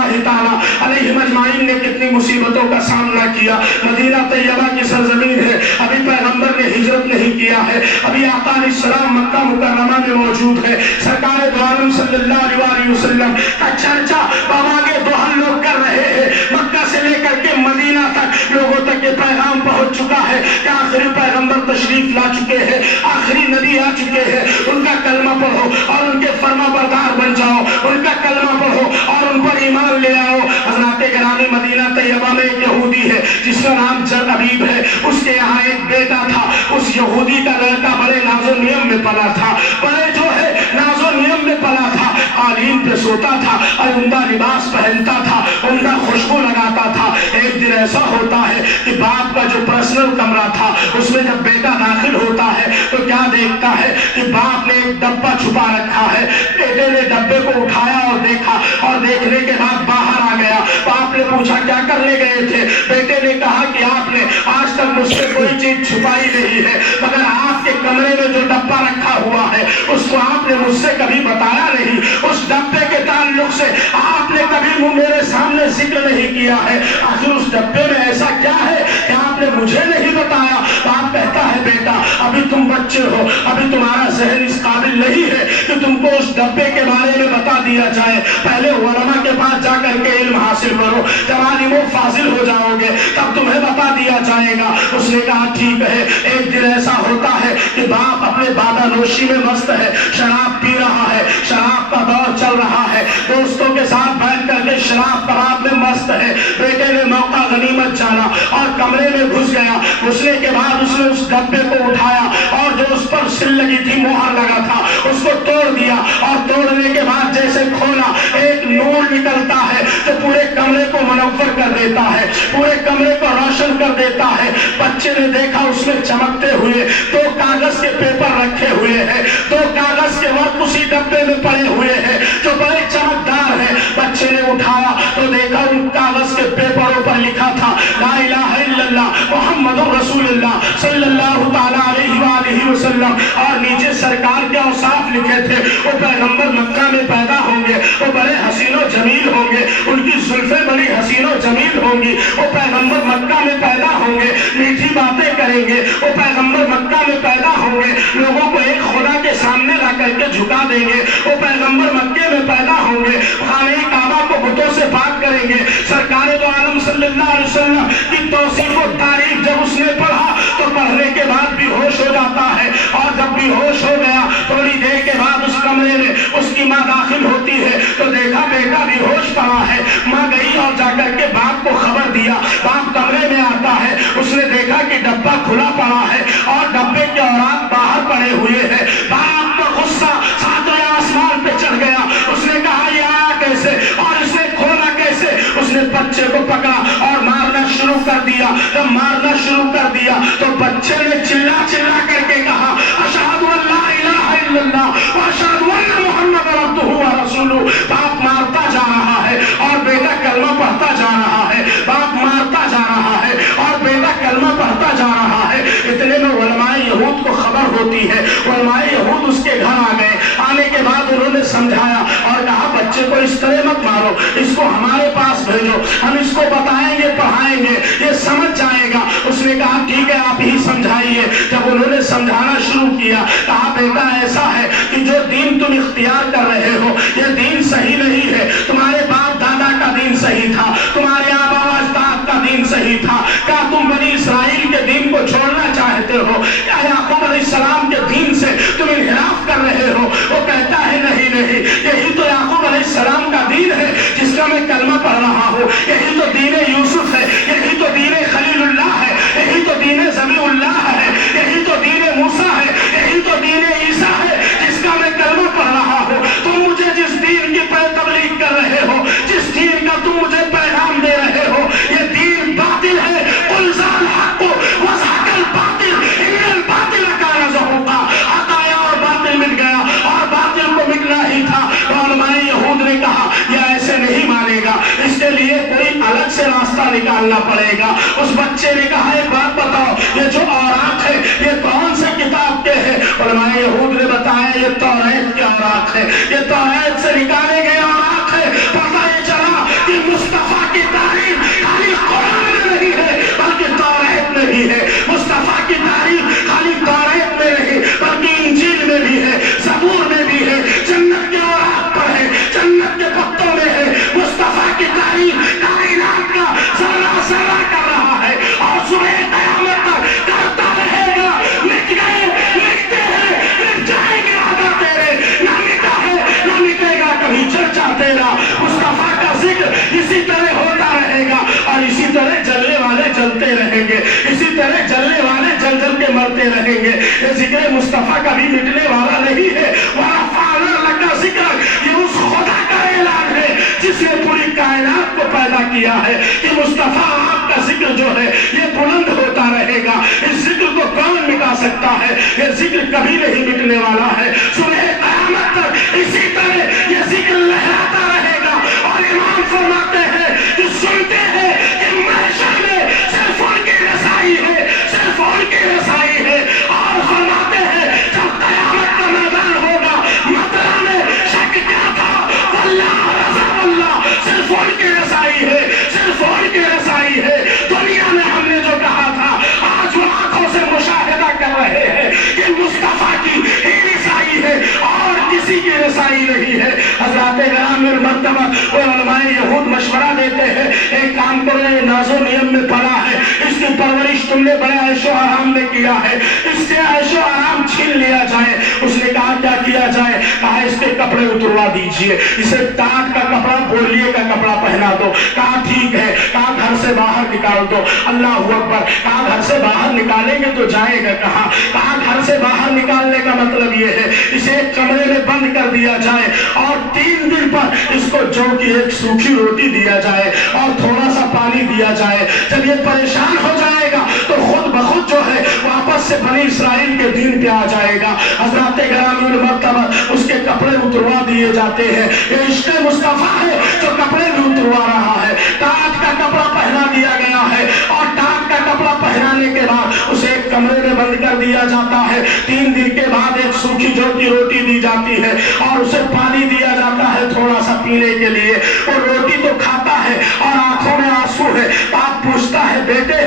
रहमतुल्लाह ताला अलैहिम अजमाइन ने कितनी मुसीबतों का सामना किया। मदीना तैयबा की सरजमीन है, अभी पैगंबर ने हिजरत नहीं किया है, अभी आका अलैहिस्सलाम मक्का मुकर्रमा में मौजूद है। सरकार दो आलम सल्लल्लाहु अलैहि वसल्लम का चर्चा बाबागे दोहन लोग कर रहे हैं। मक्का से लेकर के मदीना तक लोगों तक ये पैगाम पहुंच चुका है कि आखिरी पैगंबर तशरीफ ला चुके हैं, आखिरी नबी आ चुके हैं, उनका कलमा पढ़ो और उनके फरमा बरदार बन जाओ, उनका कलमा पढ़ो और उन पर ईमान ले आओ। हज़रत गिरामी मदीना तैयबा में एक यहूदी है जिसका नाम जरअबीब है, उसके यहाँ एक बेटा था। उस यहूदी का लड़का बड़े नाज़ो नियम में पला था, बड़े जो है नाज़ो नियम में पला था, कालीन पे सोता था और उम्दा लिबास पहनता था, उम्दा खुशबू लगाता था। एक दिन ऐसा होता है कि बाप का जो पर्सनल कमरा था उसमें जब बेटा दाखिल होता है तो क्या देखता है कि बाप ने एक डब्बा छुपा रखा है। बेटे ने डब्बे को उठाया और देखा, और देखने के बाद बाहर आ गया। बाप ने पूछा क्या करने गए थे? बेटे ने कहा कि आपने आज तक मुझसे कोई चीज छुपाई नहीं है, मगर आपके कमरे में जो डब्बा रखा हुआ है उसको आपने मुझसे कभी बताया नहीं, उस डब्बे के ताल्लुक से आपने कभी मेरे सामने जिक्र नहीं किया है। आखिर उस डब्बे में ऐसा क्या है कि आपने मुझे नहीं बताया? बाप कहता है बेटा अभी तुम बच्चे हो, अभी तुम्हारा ज़हन इस काबिल नहीं है कि तुमको उस डब्बे के बारे में बता दिया जाए। पहले उलमा के पास जाकर के इल्म हासिल करो, जब आलिम व फाजिल हो जाओगे तब तुम्हें बता दिया जाएगा। उसने कहा ठीक है। एक दिन ऐसा होता है कि बाप अपने बादानोशी में मस्त है, शराब पी रहा है, शराब का दौर चल रहा है, दोस्तों के साथ बैठ करके शराब पराब में मस्त है। बेटे ने मौका गनीमत जाना और कमरे में घुस गया। घुसने के बाद उसने उस डब्बे को उठाया और जो उस पर सिल लगी थी, मोहर लगा था, उसको तोड़ दिया। और तोड़ने के बाद जैसे खोला, एक नूर निकलता है जो पूरे कमरे को मुनव्वर कर देता है, पूरे कमरे को रोशन कर देता है। बच्चे ने देखा उसमें चमकते हुए दो कागज के पेपर रखे हुए हैं, दो कागज के वर्क उसी डब्बे में पड़े हुए हैं जो बड़े चमकदार है। बच्चे ने उठाया तो देखा उन कागज के पेपरों पर लिखा था ला इलाहा इल्लल्लाह मुहम्मदुर रसूलुल्लाह सल्लल्लाहु ताला अलैहि वसल्लम, और नीचे सरकार के औसाफ लिखे थे। वो पैगंबर मक्का में पैदा होंगे, वो बड़े हसीनो जमील होंगे, उनकी जुल्फे बड़ी हसीनो जमील होंगी। वो पैगंबर मक्का में पैदा होंगे, मीठी बातें करेंगे। वो पैगंबर मक्का में पैदा होंगे, लोगों को एक खुदा के सामने ला करके झुका देंगे। वो पैगंबर मक्के में पैदा होंगे, खाने काबा को बुतों से पाक करेंगे। सरकार दो आलम सल्लल्लाहु अलैहि वसल्लम की तौसीफ और तारीफ जब उसने पढ़ा तो पढ़ने के बाद भी होश हो जाता है, और जब भी होश हो गया थोड़ी देर के बाद उस कमरे में उसकी माँ दाखिल होती है तो देखा बेटा भी होश पड़ा है। माँ गई और जाकर के बाप को खबर दिया। बाप कमरे में आता है, उसने देखा कि डब्बा खुला पड़ा है और डब्बे के औरात बाहर पड़े हुए हैं। बाप का गुस्सा सातवें आसमान पे चढ़ गया। उसने कहा ये आया कैसे और इसे खोला कैसे? उसने बच्चे को पकड़ा और मारना शुरू कर दिया। जब मारना शुरू कर दिया तो बच्चे ने चिल्ला चिल्ला करके कहा अशहदु अल्ला इलाहा इल्लल्लाह व अशहदु अन्ना मुहम्मदन अब्दुहु व रसूलुहु। बाप मारता जा रहा है और बेटा कलमा पढ़ता जा रहा है, बाप मारता जा रहा है और बेटा कलमा पढ़ता जा रहा है। इतने में उलमाए यहूद को खबर होती है। उलमाए यहूद उसके घर आ गए। आने के बाद उन्होंने समझाया और कहा बच्चे को इस तरह मत मारो, इसको हमारे पास भेजो, हम इसको बताएंगे पढ़ाएंगे, ये समझ जाएगा। उसने कहा ठीक है आप ही समझाइए। जब उन्होंने समझाना शुरू किया कहा बेटा ऐसा है कि जो दीन तुम इख्तियार कर रहे हो ये दीन सही नहीं है। तुम्हारे बाप दादा का दीन सही था, तुम्हारे आबा अजदाद का दीन सही था। क्या तुम बनी इसराइल के दीन को छोड़ना चाहते हो? क्या याकूब अलैहिस्सलाम के दीन से तुम इन्हिराफ कर रहे हो? वो कहता है नहीं नहीं, यही तो याकूब अलैहिस्सलाम का दीन है जिसका मैं कलमा पढ़ रहा हूँ। यही तो दीन यूसुफ है, यही तो दीन खलीलुल्लाह है, यही तो दीन ज़बीउल्लाह है, यही तो दीन मूसा है, यही तो दीन ईसा है जिसका मैं कलमा पढ़ रहा हूँ। तुम मुझे जिस दीन की तबलीग कर रहे हो, जिस दीन का तुम मुझे पैगाम दे रहे हो, ये दीन बातिल है। कुल ज़ाल हक़ व ज़हक़ल बातिल इन्नल बातिल कान ज़हूक़ा। हक़ आया और बातिल मिट गया और बातिल को मिटना ही था। उलमाए यहूद ने कहा यह ऐसे नहीं मानेगा, इसके लिए कोई अलग से रास्ता निकालना पड़ेगा। उस बच्चे ने कहा एक बात बताओ, ये जो औरात है ये कौन से किताब के हैं? उलमाए यहूद ने बताया ये तौरात के औरात है, ये तौरात से निकाले गए औरात है। पता ये चला कि तारीफ कायनात का जर्रा जर्रा कर रहा है और सुबह क़यामत तक करता रहेगा। मिट गए, मिटते हैं, मिट जाएंगे आदा तेरे, ना मिटा है ना मिटेगा कभी चर्चा तेरा। मुस्तफा का जिक्र इसी तरह होता रहेगा और इसी तरह जलने वाले जलते रहेंगे, इसी तरह जलने वाले जल जल के मरते रहेंगे। ये जिक्र मुस्तफा कभी मिटने वाला नहीं है। वरफ़अना लका ज़िक्रक, ये उस खुदा का ऐलान है जिसने पूरी कायनात को पैदा किया है कि मुस्तफा आपका जिक्र जो है ये बुलंद होता रहेगा। इस जिक्र को कौन मिटा सकता है? ये जिक्र कभी नहीं मिटने वाला है। सुबह क़यामत तक इसी तरह ये जिक्र लहराता रहेगा। और इमाम फरमाते हैं कि सुनते हैं कि महशर में सिर्फ उनकी रसाई है, सिर्फ उनकी रसाई है। और फरमाते हैं जब क़यामत का मैदान होगा, मतला में शक क्या था, वल्लाह रज़क़ल्लाह, सिर्फ उनकी रसाई है, सिर्फ उनकी रसाई है। दुनिया में हमने जो कहा था आज वो आंखों से मुशाहिदा कर रहे हैं कि मुस्तफा की ही रसाई है और किसी की रसाई नहीं है। हज़रात इमाम मर्तबा और उलमाए यहूद मशवरा देते हैं, एक काम करो, ये नाज़ो नियम में पड़ा है, इसकी परवरिश तुमने बड़े ऐशो आराम में किया है, इससे ऐशो आराम छीन लिया जाए। उसने कहा क्या किया जाए? कहा इसके कपड़े उतरवा दीजिए, इसे टाट का कपड़ा बोलिए का कपड़ा पहना दो। कहा ठीक है। कहा घर से बाहर निकाल दो। अल्लाह अकबर। कहा घर से बाहर निकालेंगे तो जाएगा कहाँ? कहा घर से बाहर निकालने का मतलब ये है इसे एक कमरे में बंद कर दिया जाए और 3 दिन पर इसको जौ की एक सूखी रोटी दिया जाए और थोड़ा सा पानी दिया जाए। जब ये परेशान हो जाएगा तो खुद बखुद जो है वापस से बनी इसराइल के दीन पे आ जाएगा। हज़रात गिरामी मर्तबा उसके कपड़े उतरवा दिए जाते हैं। ये इश्क़ मुस्तफ़ा है जो कपड़े भी उतरवा रहा है। टाट का कपड़ा पहना दिया गया है और टाट का कपड़ा पहनाने के बाद उसे एक कमरे में बंद कर दिया जाता है। 3 दिन के बाद एक सूखी जौ की रोटी दी जाती है और उसे पानी दिया जाता है थोड़ा सा पीने के लिए। और रोटी तो खाता है और आंखों में आंसू है। बाप पूछता है बेटे